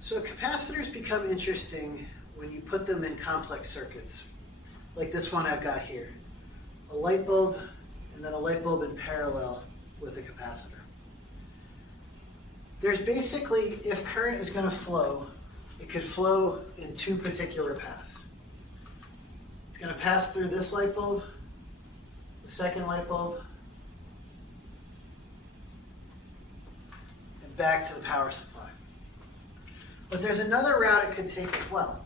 So capacitors become interesting when you put them in complex circuits, like this one I've got here. A light bulb and then a light bulb in parallel with a capacitor. There's basically, if current is going to flow, it could flow in two particular paths. It's going to pass through this light bulb, the second light bulb, and back to the power supply. But there's another route it could take as well.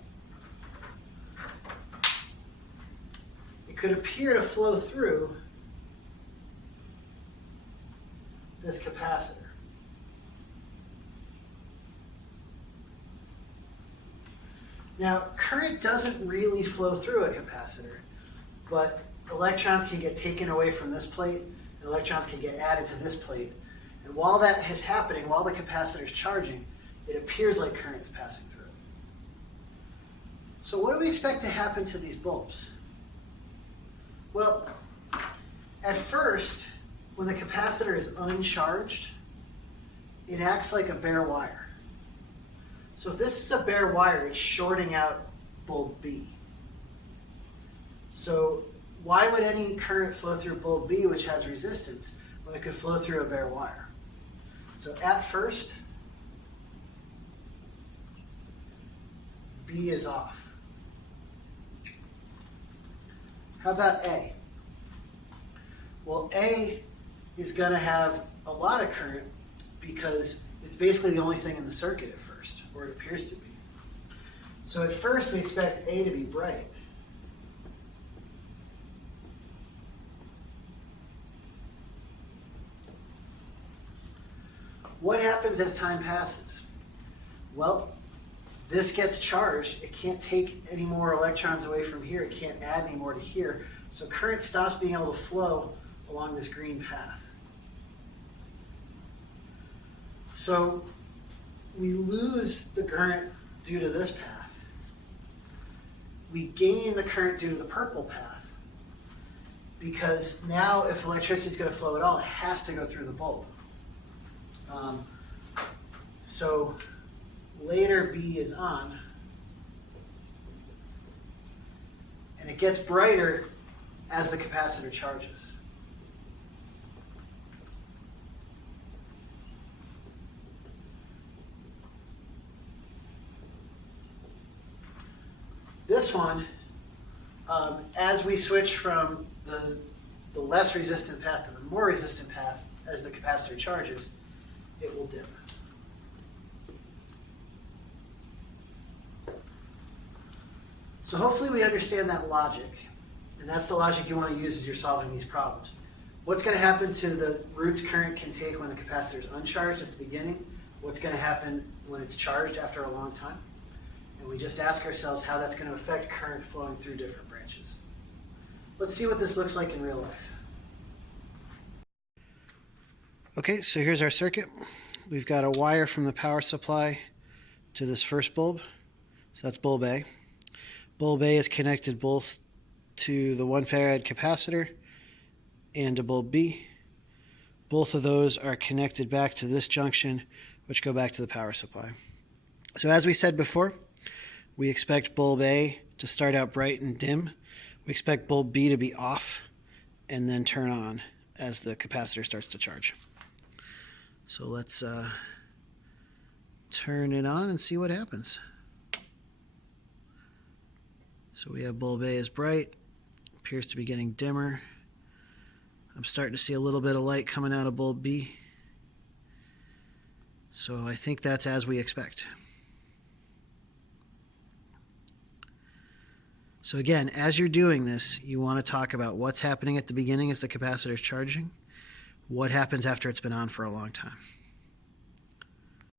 It could appear to flow through this capacitor. Now, current doesn't really flow through a capacitor, but electrons can get taken away from this plate, and electrons can get added to this plate. And while that is happening, while the capacitor is charging, it appears like current is passing through. So what do we expect to happen to these bulbs? Well, at first, when the capacitor is uncharged, it acts like a bare wire. So if this is a bare wire, it's shorting out bulb B. So why would any current flow through bulb B, which has resistance, when it could flow through a bare wire? So at first, B is off. How about A? Well, A is going to have a lot of current because it's basically the only thing in the circuit at first, or it appears to be. So at first we expect A to be bright. What happens as time passes? Well, this gets charged. It can't take any more electrons away from here. It can't add any more to here. So current stops being able to flow along this green path. So we lose the current due to this path. We gain the current due to the purple path because now if electricity is going to flow at all, it has to go through the bulb. So later B is on, and it gets brighter as the capacitor charges. This one, as we switch from the less resistant path to the more resistant path as the capacitor charges, it will dim. So hopefully we understand that logic, and that's the logic you want to use as you're solving these problems. What's going to happen to the roots current can take when the capacitor is uncharged at the beginning? What's going to happen when it's charged after a long time? And we just ask ourselves how that's going to affect current flowing through different branches. Let's see what this looks like in real life. Okay, so here's our circuit. We've got a wire from the power supply to this first bulb. So that's bulb A. Bulb A is connected both to the 1 farad capacitor and to bulb B. Both of those are connected back to this junction, which go back to the power supply. So as we said before, we expect bulb A to start out bright and dim. We expect bulb B to be off and then turn on as the capacitor starts to charge. So let's turn it on and see what happens. So we have bulb A is bright, appears to be getting dimmer. I'm starting to see a little bit of light coming out of bulb B. So I think that's as we expect. So again, as you're doing this, you want to talk about what's happening at the beginning as the capacitor is charging, what happens after it's been on for a long time.